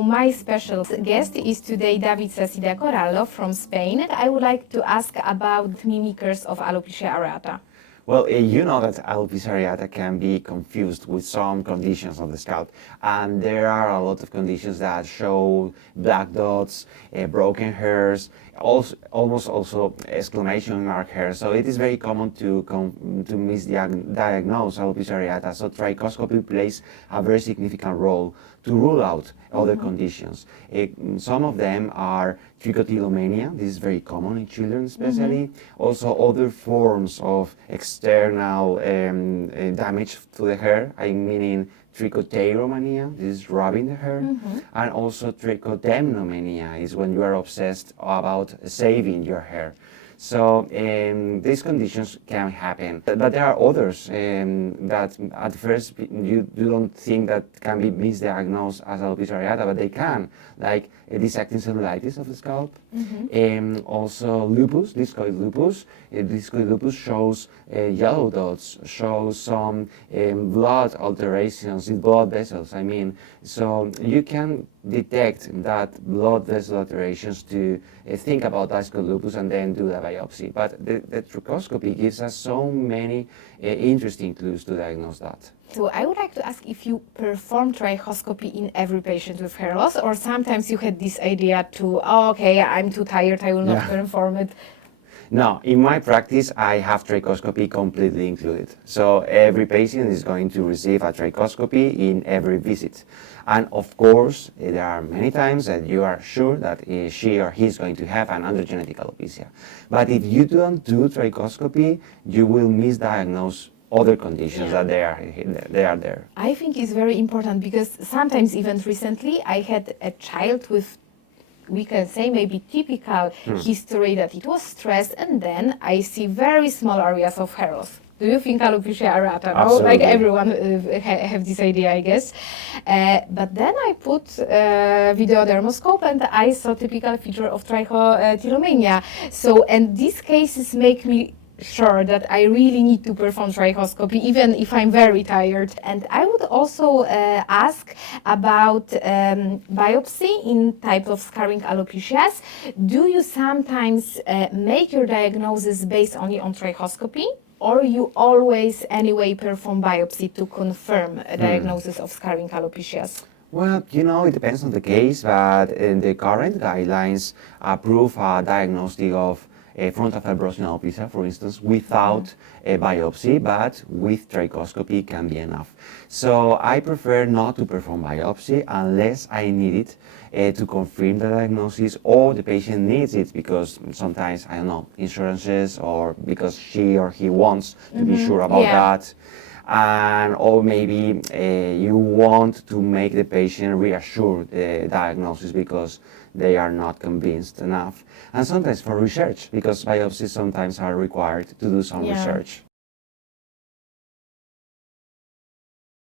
My special guest is today Saceda Corralo from Spain. I would like to ask about mimickers of alopecia areata. Well, you know that alopecia areata can be confused with some conditions of the scalp, and there are a lot of conditions that show black dots, broken hairs, almost also exclamation mark hair. So it is very common to misdiagnose alopecia areata. So trichoscopy plays a very significant role to rule out other conditions. Some of them are trichotillomania. This is very common in children especially. Also other forms of external damage to the hair, I mean trichotillomania, this is rubbing the hair, and also trichotemnomania is when you are obsessed about saving your hair. So these conditions can happen, but there are others that at first you don't think that can be misdiagnosed as alopecia areata, but they can, like dissecting cellulitis of the scalp, also lupus, discoid lupus. Discoid lupus shows yellow dots, shows some blood alterations in blood vessels. I mean, so you can detect that blood vessel alterations to think about discoid lupus and then do the biopsy. But the trichoscopy gives us so many interesting clues to diagnose that. So I would like to ask if you perform trichoscopy in every patient with hair loss, or sometimes you had this idea to, oh, okay, I'm too tired, I will not perform it. No, in my practice, I have trichoscopy completely included. So every patient is going to receive a trichoscopy in every visit. And of course, there are many times that you are sure that she or he is going to have an androgenetic alopecia. But if you don't do trichoscopy, you will misdiagnose other conditions that they are there. I think it's very important because sometimes, even recently, I had a child with, we can say, maybe typical history that it was stress, and then I see very small areas of hair loss. Do you think alopecia areata? No? Like everyone have this idea, I guess. But then I put video dermoscope and I saw typical feature of trichotillomania. So, and these cases make me sure that I really need to perform trichoscopy, even if I'm very tired. And I would also ask about biopsy in type of scarring alopecias. Do you sometimes make your diagnosis based only on trichoscopy, or you always anyway perform biopsy to confirm a diagnosis of scarring alopecias? Well, you know, it depends on the case, but in the current guidelines approve a diagnostic of frontal fibrosing alopecia, for instance, without a biopsy, but with trichoscopy can be enough. So I prefer not to perform biopsy unless I need it to confirm the diagnosis, or the patient needs it because sometimes, I don't know, insurances, or because she or he wants to be sure about that. And or maybe you want to make the patient reassure the diagnosis because they are not convinced enough. And sometimes for research, because biopsies sometimes are required to do some research.